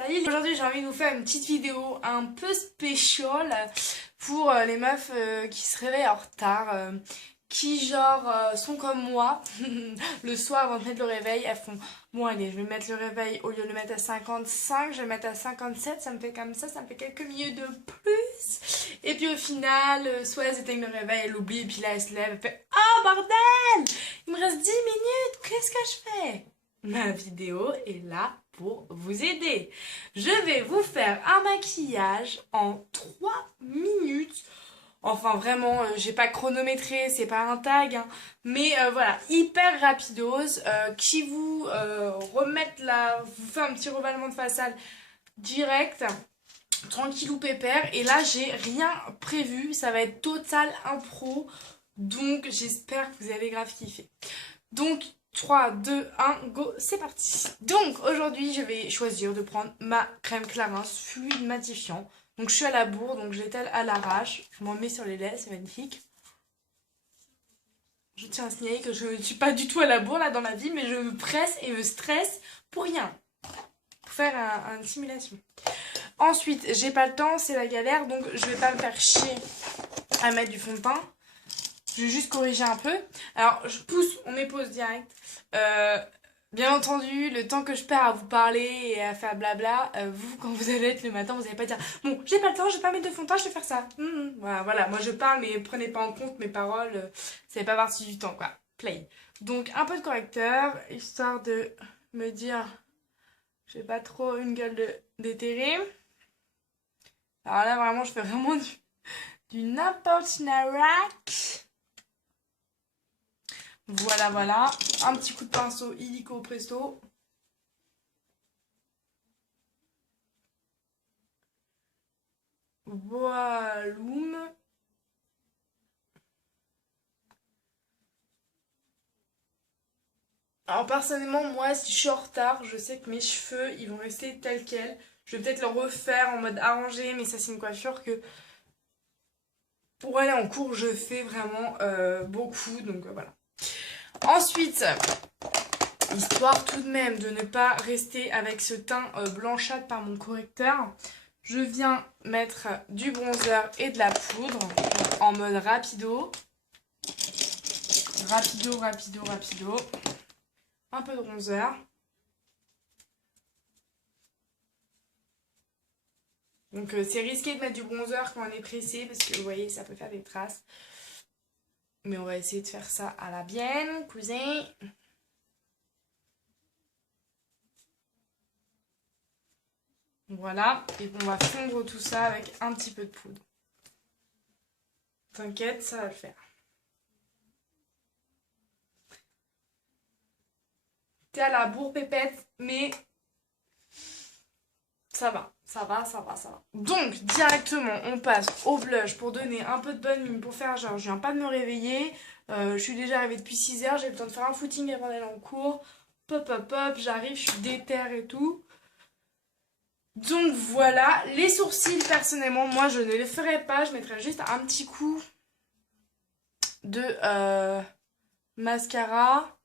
Salut. Aujourd'hui j'ai envie de vous faire une petite vidéo un peu spéciale pour les meufs qui se réveillent en retard, qui sont comme moi, le soir avant de mettre le réveil, elles font bon allez je vais mettre le réveil, au lieu de le mettre à 55, je vais le mettre à 57, ça me fait comme ça me fait quelques minutes de plus. Et puis au final, soit elles éteignent le réveil, elles l'oublient, et puis là elles se lèvent, elles font oh bordel, il me reste 10 minutes, qu'est-ce que je fais? Ma vidéo est là pour vous aider. Je vais vous faire un maquillage en 3 minutes. Enfin vraiment, j'ai pas chronométré, c'est pas un tag, hein. Mais voilà, hyper rapidos, qui vous vous fait un petit ravalement de façade direct, tranquillou pépère. Et là, j'ai rien prévu, ça va être total impro. Donc j'espère que vous allez grave kiffer. Donc 3, 2, 1, go, c'est parti. Donc aujourd'hui je vais choisir de prendre ma crème Clarins fluide matifiant. Donc je suis à la bourre, donc je l'étale à l'arrache. Je m'en mets sur les laits, c'est magnifique. Je tiens à signaler que je ne suis pas du tout à la bourre là dans la vie, mais je me presse et me stresse pour rien. Pour faire une simulation. Ensuite, j'ai pas le temps, c'est la galère, donc je vais pas me faire chier à mettre du fond de teint. Je vais juste corriger un peu. Alors, on met pause direct. Bien entendu, le temps que je perds à vous parler et à faire blabla, vous, quand vous allez être le matin, vous n'allez pas dire bon, j'ai pas le temps, je vais pas mettre de fond de teint, je vais faire ça. Voilà, moi je parle, mais prenez pas en compte mes paroles, ça fait pas partie du temps, quoi. Play. Donc, un peu de correcteur, histoire de me dire j'ai pas trop une gueule d'éthéré. Alors là, vraiment, je fais vraiment du n'importe narac. Voilà. Un petit coup de pinceau illico presto. Voiloum. Alors personnellement, moi, si je suis en retard, je sais que mes cheveux, ils vont rester tels quels. Je vais peut-être le refaire en mode arrangé, mais ça c'est une coiffure que pour aller en cours, je fais vraiment beaucoup. Donc voilà. Ensuite, histoire tout de même de ne pas rester avec ce teint blanchâtre par mon correcteur, je viens mettre du bronzer et de la poudre en mode rapido. Rapido. Un peu de bronzer. Donc c'est risqué de mettre du bronzer quand on est pressé parce que vous voyez ça peut faire des traces. Mais on va essayer de faire ça à la bienne, cousin. Voilà, et on va fondre tout ça avec un petit peu de poudre. T'inquiète, ça va le faire. T'es à la bourre pépette, mais ça va. Donc, directement, on passe au blush pour donner un peu de bonne mine, pour faire genre, je viens pas de me réveiller, je suis déjà arrivée depuis 6 heures, j'ai le temps de faire un footing avant d'aller en cours, pop, j'arrive, je suis déter et tout. Donc voilà, les sourcils, personnellement, moi je ne les ferai pas, je mettrai juste un petit coup de mascara.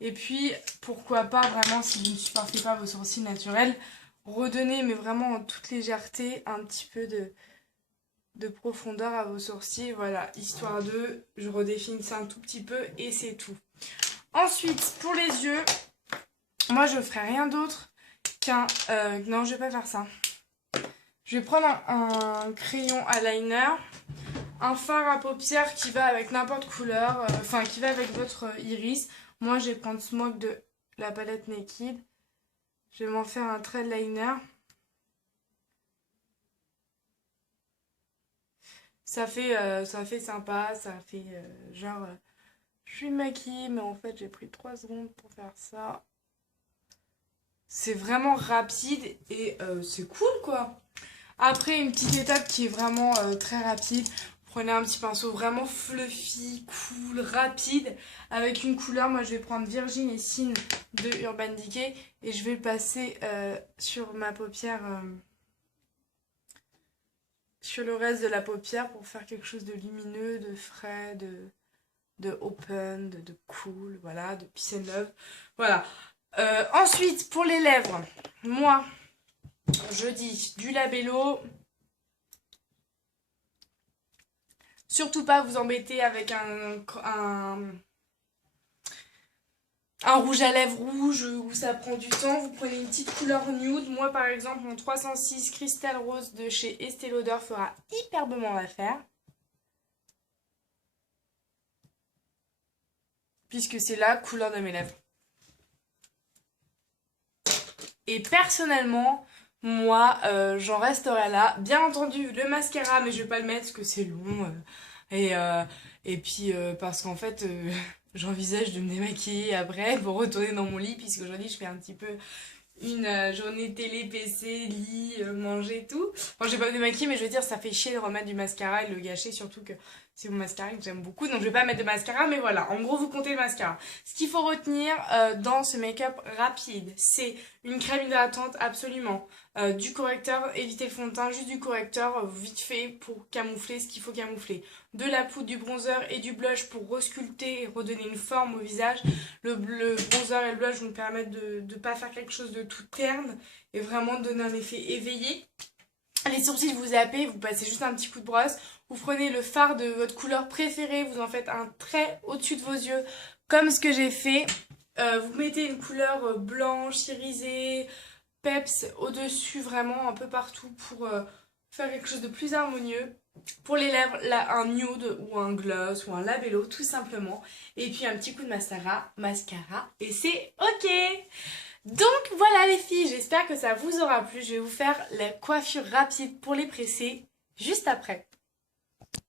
Et puis, pourquoi pas, vraiment, si vous ne supportez pas vos sourcils naturels, redonner, mais vraiment en toute légèreté, un petit peu de profondeur à vos sourcils. Voilà, histoire de, je redéfinis ça un tout petit peu et c'est tout. Ensuite, pour les yeux, moi je ferai rien d'autre qu'un... non, je vais pas faire ça. Je vais prendre un crayon eyeliner, un fard à paupières qui va avec n'importe couleur, enfin qui va avec votre iris. Moi je vais prendre Smoke de la palette Naked. Je vais m'en faire un trait de liner. Ça fait sympa, ça fait genre je suis maquillée mais en fait j'ai pris 3 secondes pour faire ça. C'est vraiment rapide et c'est cool quoi. Après une petite étape qui est vraiment très rapide. Prenez un petit pinceau vraiment fluffy, cool, rapide. Avec une couleur, moi je vais prendre Virgin et Sin de Urban Decay. Et je vais le passer sur ma paupière, sur le reste de la paupière pour faire quelque chose de lumineux, de frais, de open, de cool, voilà, de peace and love. Voilà. Ensuite, pour les lèvres, moi, je dis du labello. Surtout pas vous embêter avec un rouge à lèvres rouge où ça prend du temps. Vous prenez une petite couleur nude. Moi par exemple mon 306 Crystal Rose de chez Estée Lauder fera hyperbement l'affaire. Puisque c'est la couleur de mes lèvres. Et personnellement, moi, j'en resterai là. Bien entendu, le mascara, mais je vais pas le mettre parce que c'est long. Et, euh, et puis, parce qu'en fait, j'envisage de me démaquiller après pour retourner dans mon lit, puisqu'aujourd'hui, je fais un petit peu une journée télé, PC, lit, manger, tout. Enfin, je vais pas me démaquiller, mais je veux dire, ça fait chier de remettre du mascara et de le gâcher, surtout que c'est mon mascara que j'aime beaucoup. Donc, je vais pas mettre de mascara, mais voilà. En gros, vous comptez le mascara. Ce qu'il faut retenir dans ce make-up rapide, c'est une crème hydratante, absolument. Du correcteur, évitez le fond de teint, juste du correcteur, vite fait pour camoufler ce qu'il faut camoufler. De la poudre, du bronzer et du blush pour resculpter et redonner une forme au visage. Le bronzer et le blush vont me permettre de ne pas faire quelque chose de tout terne et vraiment de donner un effet éveillé. Les sourcils, vous zappez, vous passez juste un petit coup de brosse. Vous prenez le fard de votre couleur préférée, vous en faites un trait au-dessus de vos yeux, comme ce que j'ai fait. Vous mettez une couleur blanche, irisée, peps au-dessus, vraiment un peu partout pour faire quelque chose de plus harmonieux. Pour les lèvres, là, un nude ou un gloss ou un labello tout simplement. Et puis un petit coup de mascara et c'est ok. Donc voilà les filles, j'espère que ça vous aura plu. Je vais vous faire la coiffure rapide pour les presser juste après.